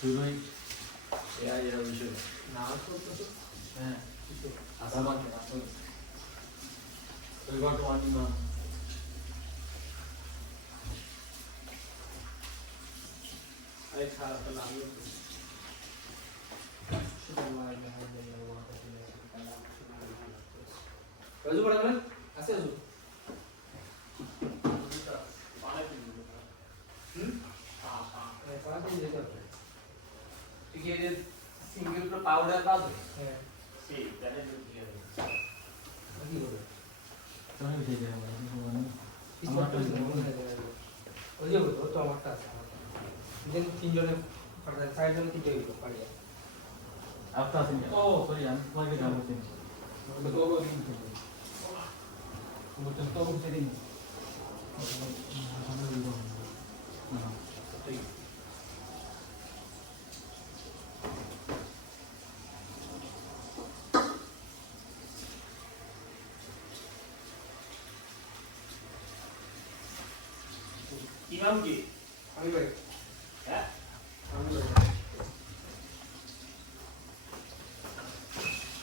শুরুই ya বিষয় না করতেছো হ্যাঁ কিছু আসামান আসল we got one imam এই খারাপ তো না আমি রাজু বড় বলেন আছে রাজু ठीक है सिंगल पर पाउडर का दो सी दैट इज क्लियर अभी हो गया তুমি উঠে যাও আমার তো ওই যে বলতো তো আমারটা আছে দেন তিনজনে পারবে চারজনে তিনটে হইলো পারিয়া আপনার সিন ও সরি আমি তোমাকে জানাবো সিন তো তো দিন তো তো তো দিন ঠিক ইমাম কি আমি ভাই হ্যাঁ আমি ভাই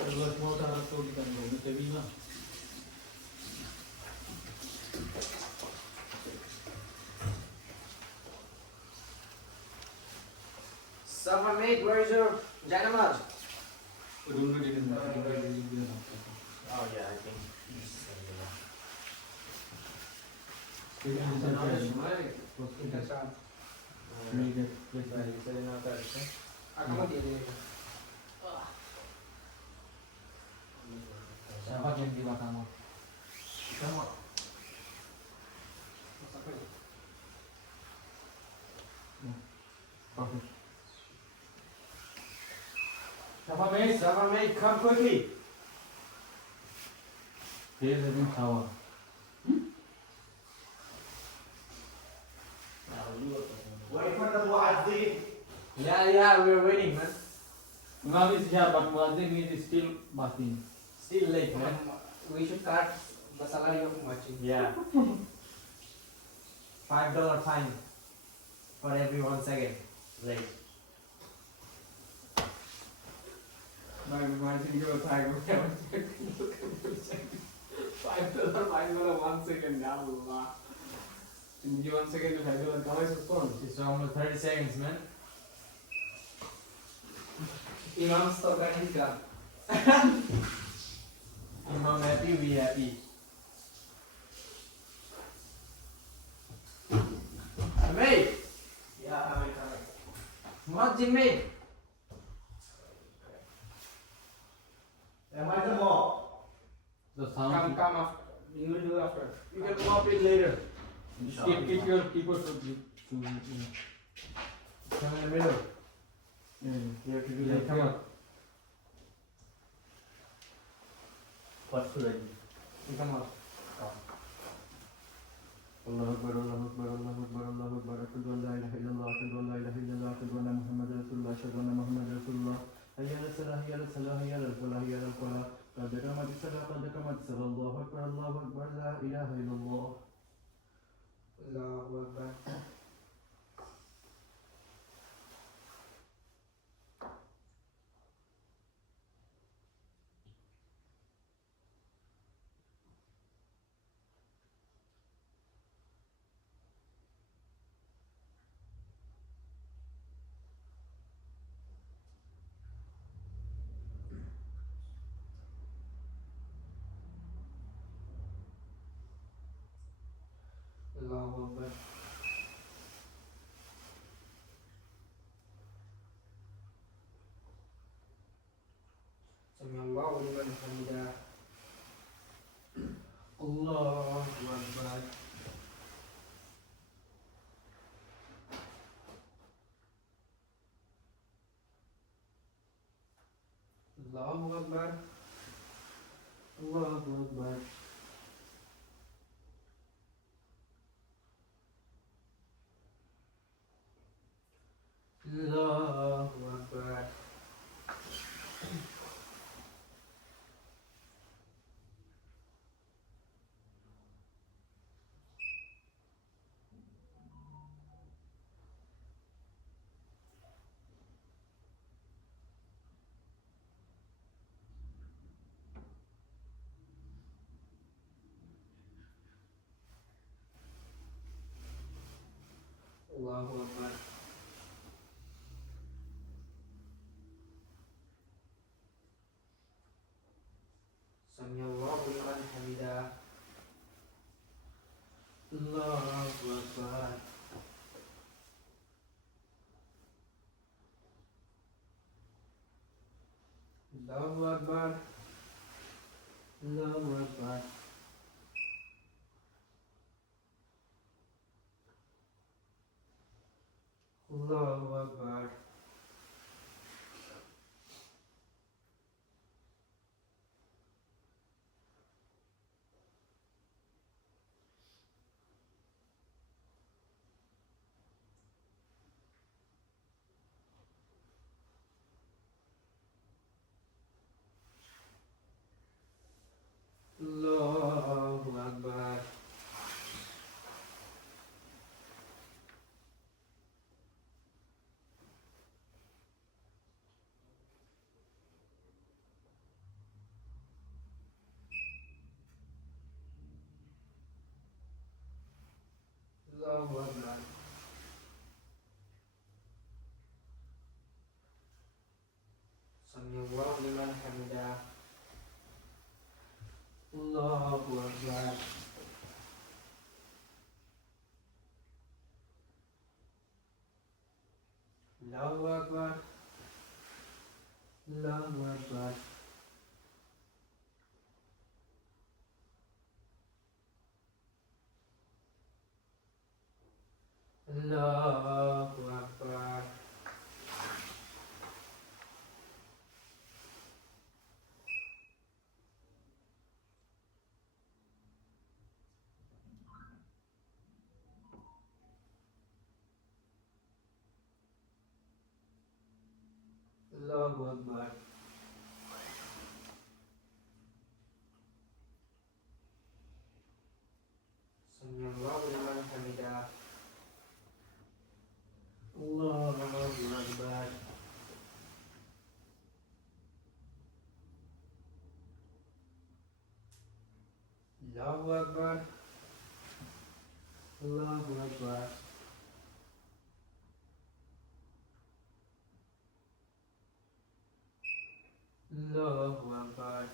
এগুলো মোটা আর তো দিতাম না দেবি না Someone mate, where is your Namaz? Room রে দিন না Oh yeah, I think he's Siapa yang di belakangmu? Kamu. Bagus. Someone mate, come quickly. Dia sedang tawa. Wait for the muazzin. Yeah, we're waiting, man. Imam is here, but Muazzin is still bathing. Still late, man. We should cut the salary of watching. Yeah. $5 fine for every 1 second late. My Muazzin goes, I go $5 fine for 1 second. Yeah, Allah. In 1 second, $5 how is it? It's almost 30 seconds, man. Imam stop at his gun. Imam happy, we happy. Mate! Yeah, coming. Muazzin, mate! Am I the mob? The sound. Come after. You will do after. You can mop it later. Keep your keyboard to Come in the middle. you have to do Yeah, that. come on. What should I do? You come out. الله أكبر الله أكبر الله أكبر الله أكبر أشهد أن لا إله إلا الله أشهد أن لا إله إلا الله أشهد أن محمدا رسول الله أشهد أن محمدا رسول الله حي على الصلاة حي على الصلاة حي على الفلاح حي على الفلاح قد قامت الصلاة قد قامت الصلاة الله أكبر لا إله إلا الله Allahu Akbar. Allahu Akbar. Sami Allahu liman hamidah. Allahu Akbar. Allahu Akbar. Allahu Akbar. Allahu Akbar. أكبر سمع الله لمن حمده الله أكبر الله أكبر الله أكبر الله أكبر الله أكبر الله أكبر سمع الله لمن حمده الله أكبر الله أكبر الله أكبر الله أكبر الله أكبر سمع الله لمن حمده الله أكبر الله أكبر الله أكبر الله أكبر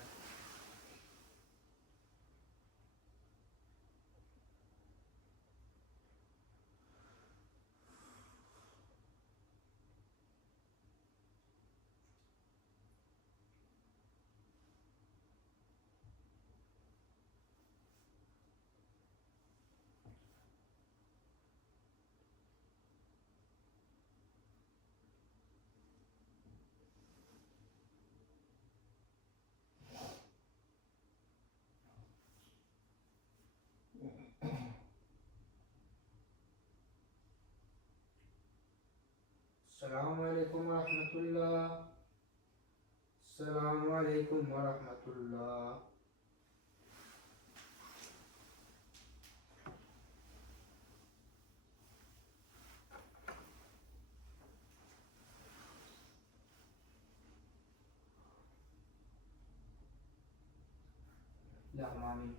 السلام عليكم ورحمة الله السلام عليكم ورحمة الله اللهم آمين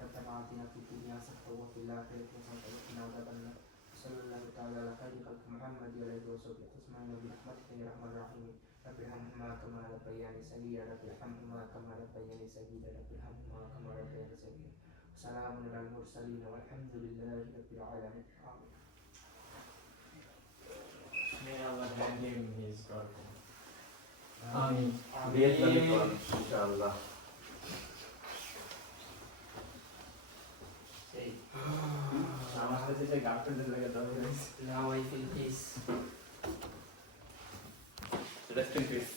ربنا آتنا في الدنيا حسنة وفي الآخرة حسنة وقنا عذاب النار صلى الله تعالى على خير خلق محمد وعلى آله وصحبه أجمعين برحمتك يا أرحم الراحمين رب ارحمهما كما ربياني صغيرا رب ارحمهما كما ربياني صغيرا رب ارحمهما كما ربياني صغيرا وسلام على المرسلين والحمد لله رب العالمين آمين. May Allah grant him his God. Amin. Great Lord, inshallah. Say, আমার হাতে যে গার্লফ্রেন্ডের লাগে দাও now I feel peace. Rest in peace.